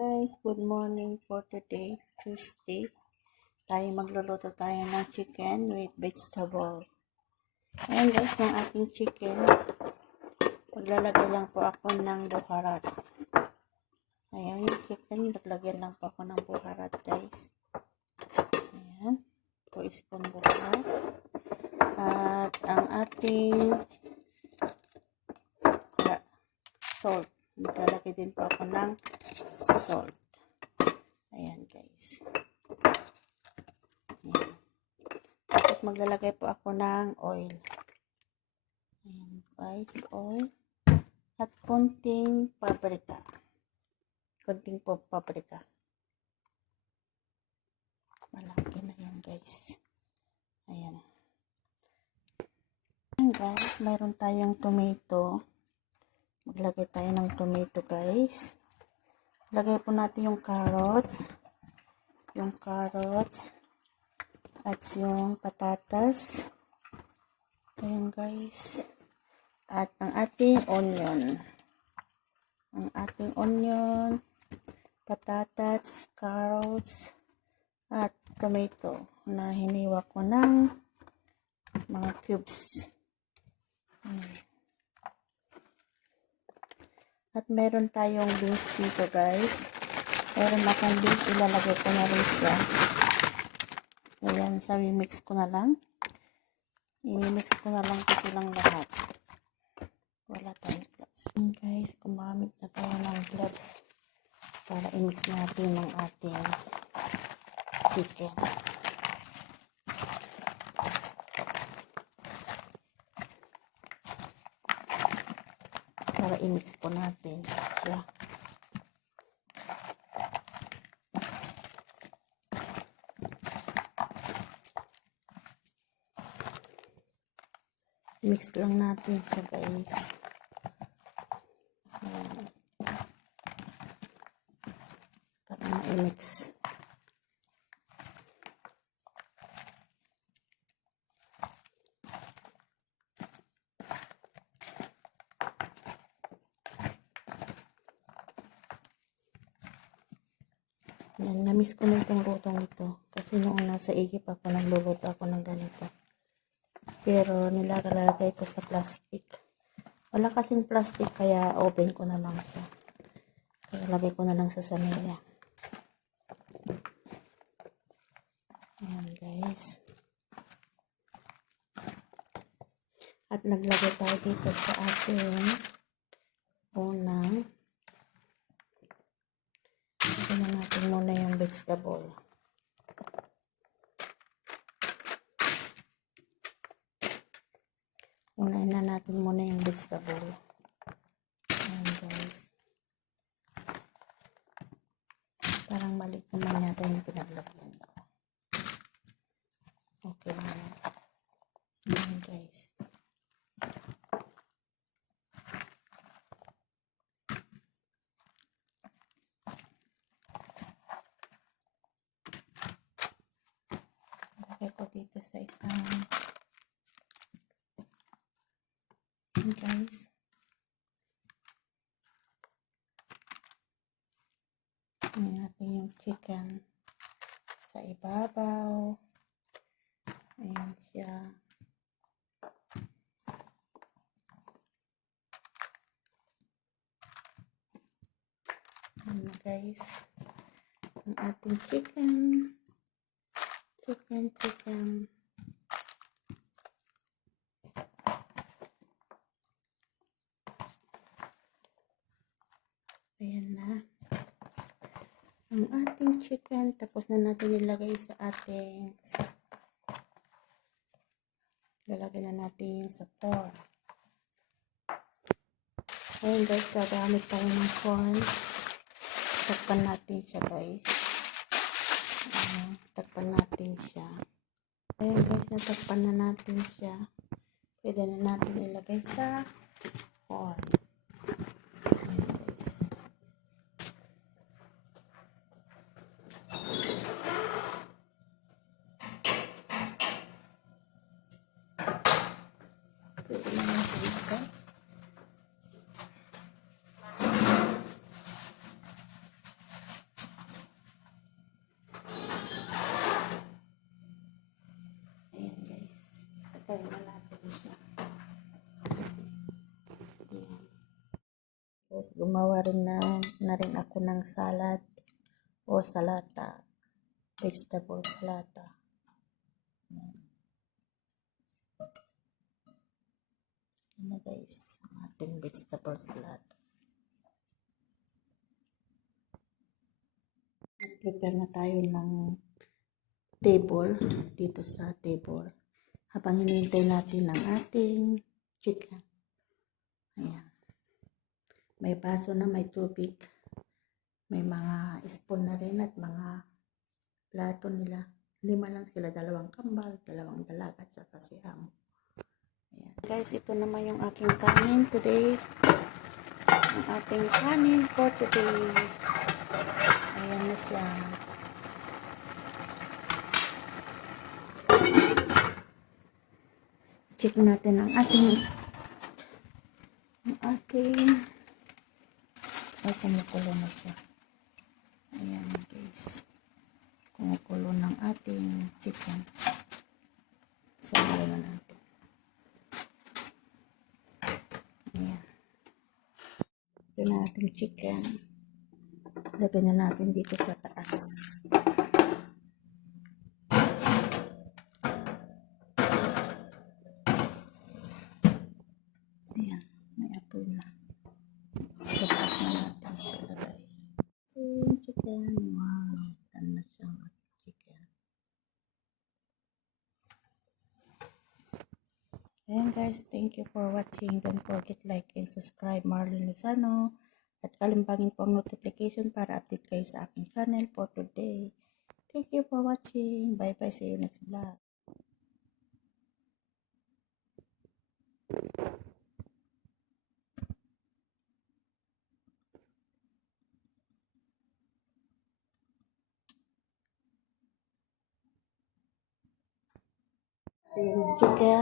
Guys, good morning for today, Tuesday. Magluluto tayo ng chicken with vegetable. Ayan guys, yung ating chicken. Maglalagay lang po ako ng buharat. Ayan, yung chicken, maglagyan lang po ako ng buharat guys. Ayan, 2 spoon buharat. At ang ating salt. Maglalagay din po ako ng salt. Ayan guys. Ayan. Tapos maglalagay po ako ng oil. Ayan guys, oil. At konting paprika. Konting po paprika. Malaki na yan guys. Ayan. Ayan guys, mayroon tayong tomato. Maglagay tayo ng tomato guys. Lagay po natin yung carrots. At yung patatas. Ayan guys. At ang ating onion. Patatas, carrots, at tomato na hiniwa ko ng mga cubes. At meron tayong beans dito guys. Meron akong beans, ilalagay ko na rin siya. Ayan, mix ko na lang. I-mix ko na lang ko silang lahat. Wala tayong gloves. Guys, gumamit na tayo ng gloves para i-mix natin ng ating chicken. Para i-mix po natin siya. Mix lang natin siya guys. Para ma-mix. Yan, na-miss ko na itong lutong ito. Kasi noong nasa Egypt ako, nagluluto ako ng ganito. Pero nilalagay ko sa plastic. Wala kasing plastic, kaya open ko na lang siya. Kaya lagay ko na lang sa sanaya. Ayan guys. At naglagay tayo dito sa ating unang. Lagyan na natin muna yung vegetable. Unahin na natin muna yung vegetable. Ayan guys. Parang maliit naman yata yung pinaglagyan ko. Okay na. Ayan guys. Lagay ko dito sa isang. Ayan guys. Ayan natin yung chicken sa ibabaw. Ayan siya. Ayan guys. Ang ating chicken. Ayan na. Ang ating chicken. Tapos na natin ilagay sa ating lalagay na natin yung sa pork. Ayan guys, gagamit tayo ng corn. Takpan natin siya guys. Takpan natin siya. Ayan guys, natakpan na natin siya. Pwede na natin ilagay sa corn. Ayan guys. Pwede na natin ito. Tayo na natin siya. Ayan. Tapos gumawa rin na rin ako ng salad o salata. Vegetable salata. Ano guys, ang ating vegetable salata. Prepare na tayo ng table dito sa table habang hinihintay natin ang ating chicken. Ayan. May baso na, may tubig, may mga spoon na rin at mga plato nila. 5 lang sila, 2 kambal, 2 dalaga at saka si Amo. Ayan. Guys, ito naman yung aking kanin today. Ang ating kanin for today. Ayan na siya. Check natin ang ating ay, kumukulo na siya. Ayan guys. Kumukulo ng ating chicken. Sabaw na natin. Ayan. Ito na ating chicken. Lagyan na natin dito sa taas. Ayan. May apoy na. Sa taas na natin siya lagay. Ayan, chicken. Wow. Tan na siyang ating chicken. Ayan guys. Thank you for watching. Don't forget like and subscribe Marlon Lozano. At kalimpangin po ang notification para update kayo sa aking channel for today. Thank you for watching. Bye bye. See you next vlog. Chicken.